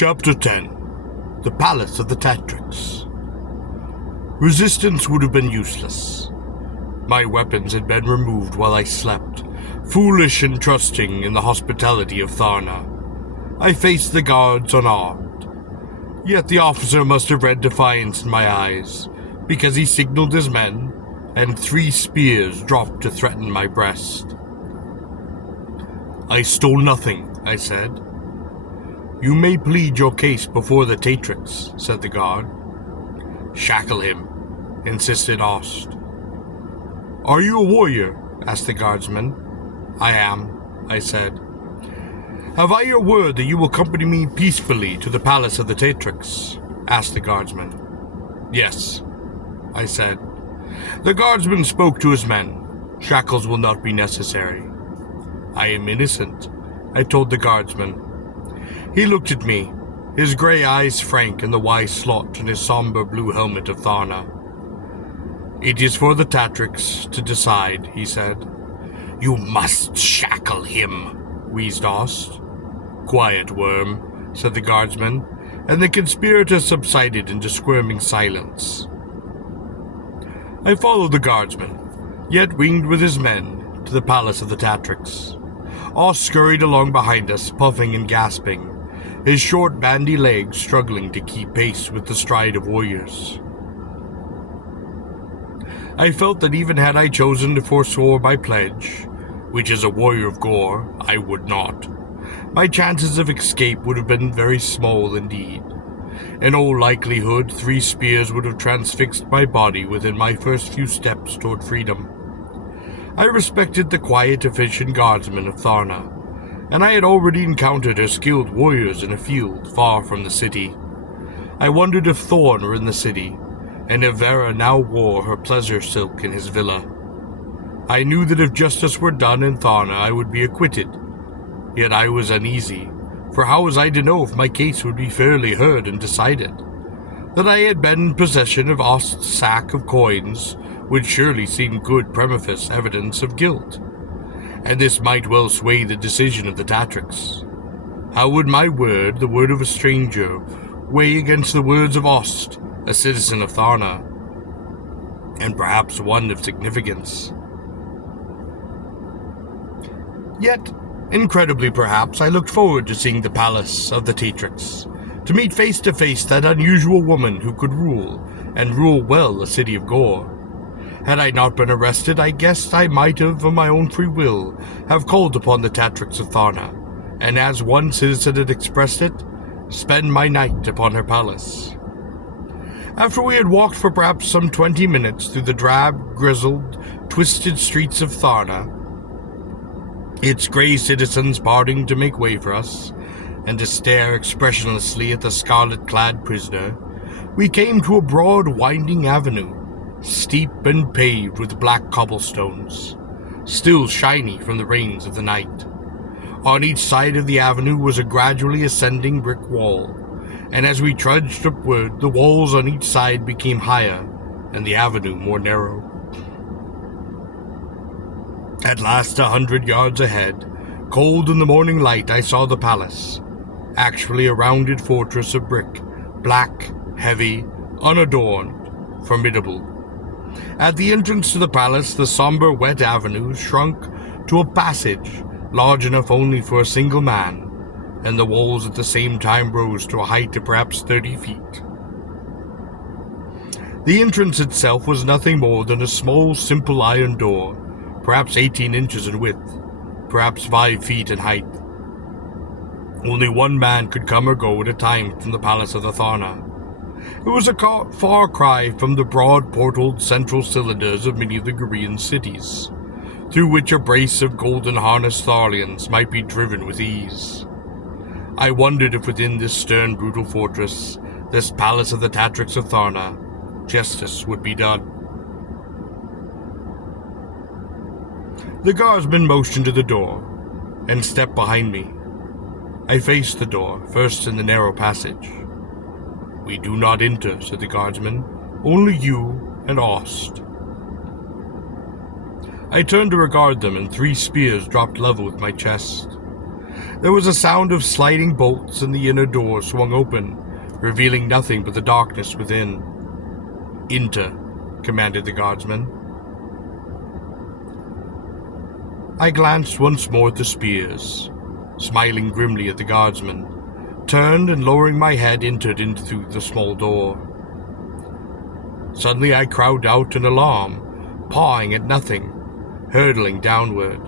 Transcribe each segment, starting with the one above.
Chapter 10. The Palace of the Tatrix. Resistance would have been useless. My weapons had been removed while I slept, foolish and trusting in the hospitality of Tharna. I faced the guards unarmed. Yet the officer must have read defiance in my eyes, because he signaled his men, and 3 spears dropped to threaten my breast. "I stole nothing," I said. "You may plead your case before the Tatrix," said the guard. "Shackle him," insisted Ost. "Are you a warrior?" asked the guardsman. "I am," I said. "Have I your word that you will accompany me peacefully to the palace of the Tatrix?" asked the guardsman. "Yes," I said. The guardsman spoke to his men. "Shackles will not be necessary." "I am innocent," I told the guardsman. He looked at me, his gray eyes frank in the wise slot in his somber blue helmet of Tharna. "It is for the Tatrix to decide," he said. "You must shackle him," wheezed Ost. "Quiet, worm," said the guardsman, and the conspirator subsided into squirming silence. I followed the guardsman, yet winged with his men, to the palace of the Tatrix. Ost scurried along behind us, puffing and gasping, his short bandy legs struggling to keep pace with the stride of warriors. I felt that even had I chosen to forswear my pledge, which as a warrior of Gor I would not, my chances of escape would have been very small indeed. In all likelihood, 3 spears would have transfixed my body within my first few steps toward freedom. I respected the quiet, efficient guardsmen of Tharna, and I had already encountered her skilled warriors in a field far from the city. I wondered if Thorn were in the city, and if Vera now wore her pleasure silk in his villa. I knew that if justice were done in Tharna, I would be acquitted. Yet I was uneasy, for how was I to know if my case would be fairly heard and decided? That I had been in possession of Ost's sack of coins would surely seem good prima facie evidence of guilt, and this might well sway the decision of the Tatrix. How would my word, the word of a stranger, weigh against the words of Ost, a citizen of Tharna, and perhaps one of significance? Yet, incredibly perhaps, I looked forward to seeing the palace of the Tatrix, to meet face to face that unusual woman who could rule, and rule well, the city of Gor. Had I not been arrested, I guessed I might have, of my own free will, have called upon the Tatrix of Tharna, and as one citizen had expressed it, spend my night upon her palace. After we had walked for perhaps some 20 minutes through the drab, grizzled, twisted streets of Tharna, its grey citizens parting to make way for us, and to stare expressionlessly at the scarlet-clad prisoner, we came to a broad, winding avenue, steep and paved with black cobblestones, still shiny from the rains of the night. On each side of the avenue was a gradually ascending brick wall, and as we trudged upward, the walls on each side became higher, and the avenue more narrow. At last, 100 yards ahead, cold in the morning light, I saw the palace, actually a rounded fortress of brick, black, heavy, unadorned, formidable. At the entrance to the palace, the somber, wet avenue shrunk to a passage large enough only for a single man, and the walls at the same time rose to a height of perhaps 30 feet. The entrance itself was nothing more than a small, simple iron door, perhaps 18 inches in width, perhaps 5 feet in height. Only one man could come or go at a time from the palace of the Tharna. It was a far cry from the broad-portaled central cylinders of many of the Gorean cities, through which a brace of golden-harnessed Tharlians might be driven with ease. I wondered if within this stern, brutal fortress, this palace of the Tatrix of Tharna, justice would be done. The guardsman motioned to the door, and stepped behind me. I faced the door, first in the narrow passage. "We do not enter," said the guardsman. "Only you and Ost." I turned to regard them, and 3 spears dropped level with my chest. There was a sound of sliding bolts, and the inner door swung open, revealing nothing but the darkness within. "Enter," commanded the guardsman. I glanced once more at the spears, smiling grimly at the guardsman, turned and lowering my head entered in through the small door. Suddenly I cried out in alarm, pawing at nothing, hurtling downward.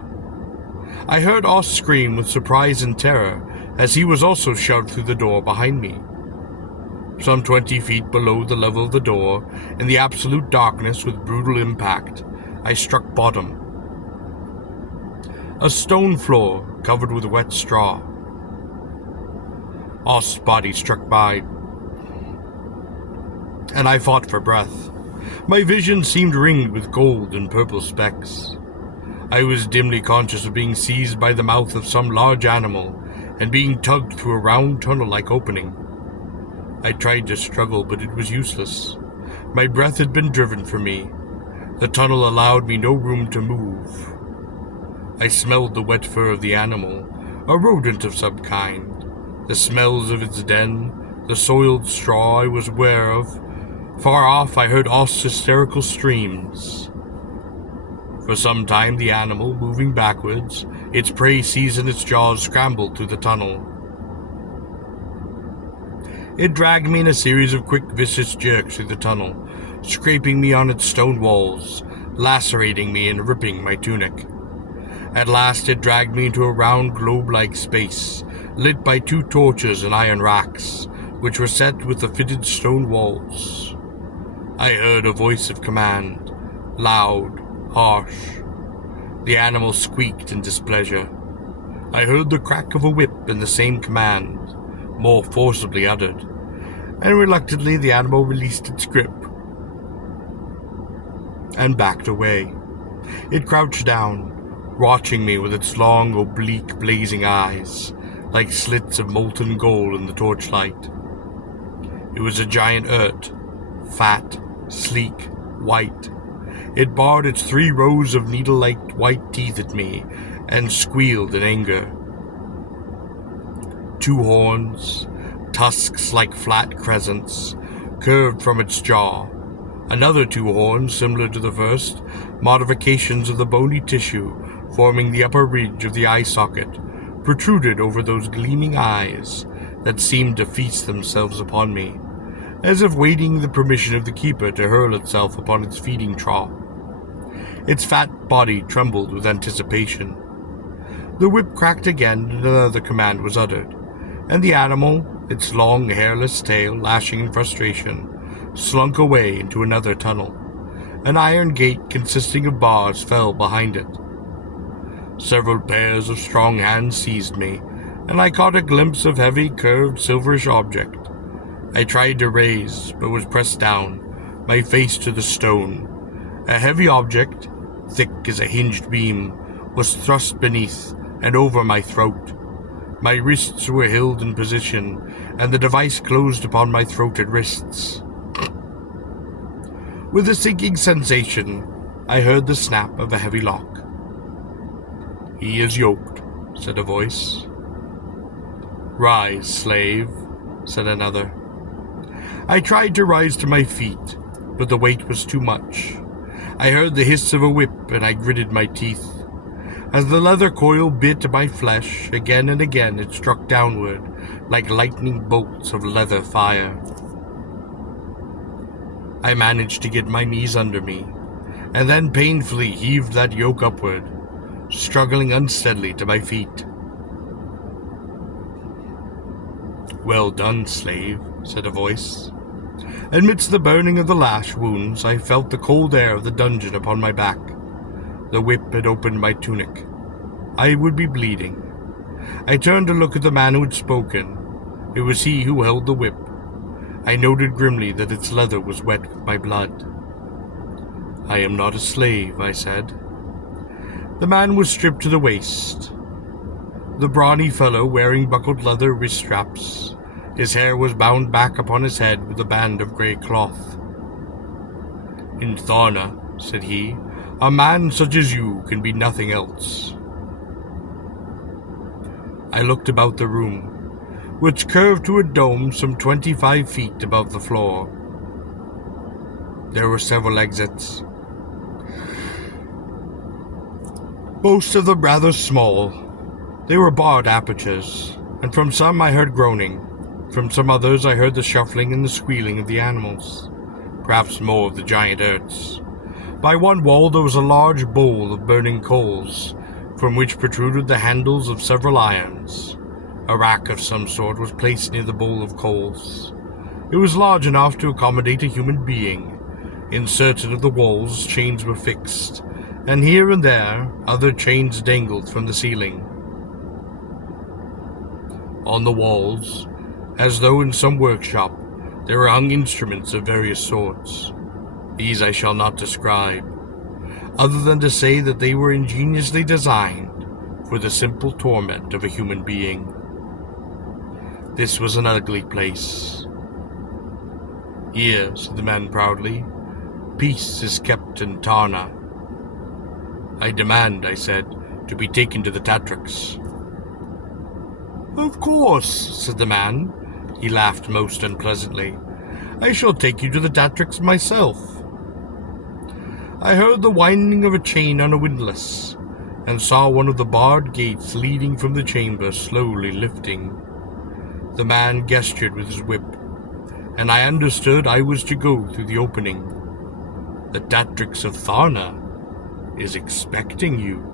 I heard Oss scream with surprise and terror as he was also shoved through the door behind me. Some 20 feet below the level of the door, in the absolute darkness with brutal impact, I struck bottom. A stone floor covered with wet straw. Oss' body struck by, and I fought for breath. My vision seemed ringed with gold and purple specks. I was dimly conscious of being seized by the mouth of some large animal and being tugged through a round tunnel-like opening. I tried to struggle, but it was useless. My breath had been driven from me. The tunnel allowed me no room to move. I smelled the wet fur of the animal, a rodent of some kind, the smells of its den, the soiled straw I was aware of. Far off I heard Oss' hysterical screams. For some time the animal, moving backwards, its prey seized in its jaws, scrambled through the tunnel. It dragged me in a series of quick, vicious jerks through the tunnel, scraping me on its stone walls, lacerating me and ripping my tunic. At last it dragged me into a round globe-like space, lit by 2 torches and iron racks, which were set with the fitted stone walls. I heard a voice of command, loud, harsh. The animal squeaked in displeasure. I heard the crack of a whip and the same command, more forcibly uttered, and reluctantly the animal released its grip and backed away. It crouched down, watching me with its long, oblique, blazing eyes, like slits of molten gold in the torchlight. It was a giant urt, fat, sleek, white. It bared its 3 rows of needle-like white teeth at me and squealed in anger. 2 horns, tusks like flat crescents, curved from its jaw. Another 2 horns, similar to the first, modifications of the bony tissue forming the upper ridge of the eye socket, protruded over those gleaming eyes that seemed to feast themselves upon me, as if waiting the permission of the keeper to hurl itself upon its feeding trough. Its fat body trembled with anticipation. The whip cracked again, and another command was uttered, and the animal, its long, hairless tail lashing in frustration, slunk away into another tunnel. An iron gate consisting of bars fell behind it. Several pairs of strong hands seized me, and I caught a glimpse of heavy, curved, silverish object. I tried to raise, but was pressed down, my face to the stone. A heavy object, thick as a hinged beam, was thrust beneath and over my throat. My wrists were held in position, and the device closed upon my throat and wrists. With a sinking sensation, I heard the snap of a heavy lock. "He is yoked," said a voice. "Rise, slave," said another. I tried to rise to my feet, but the weight was too much. I heard the hiss of a whip, and I gritted my teeth. As the leather coil bit my flesh, again and again it struck downward, like lightning bolts of leather fire. I managed to get my knees under me, and then painfully heaved that yoke upward, struggling unsteadily to my feet. "Well done, slave," said a voice. Amidst the burning of the lash wounds, I felt the cold air of the dungeon upon my back. The whip had opened my tunic. I would be bleeding. I turned to look at the man who had spoken. It was he who held the whip. I noted grimly that its leather was wet with my blood. "I am not a slave," I said. The man was stripped to the waist. The brawny fellow wearing buckled leather wrist straps. His hair was bound back upon his head with a band of grey cloth. "In Tharna," said he, "a man such as you can be nothing else." I looked about the room, which curved to a dome some 25 feet above the floor. There were several exits, most of them rather small. They were barred apertures, and from some I heard groaning. From some others I heard the shuffling and the squealing of the animals, perhaps more of the giant Erts. By one wall there was a large bowl of burning coals, from which protruded the handles of several irons. A rack of some sort was placed near the bowl of coals. It was large enough to accommodate a human being. In certain of the walls chains were fixed, and here and there other chains dangled from the ceiling. On the walls, as though in some workshop, there were hung instruments of various sorts. These I shall not describe, other than to say that they were ingeniously designed for the simple torment of a human being. This was an ugly place. Here, said the man proudly, peace is kept in Tarna. I demand, I said, to be taken to the Tatrix. Of course, said the man. He laughed most unpleasantly. I shall take you to the Tatrix myself. I heard the winding of a chain on a windlass, and saw one of the barred gates leading from the chamber slowly lifting. The man gestured with his whip, and I understood I was to go through the opening. The Tatrix of Tharna is expecting you.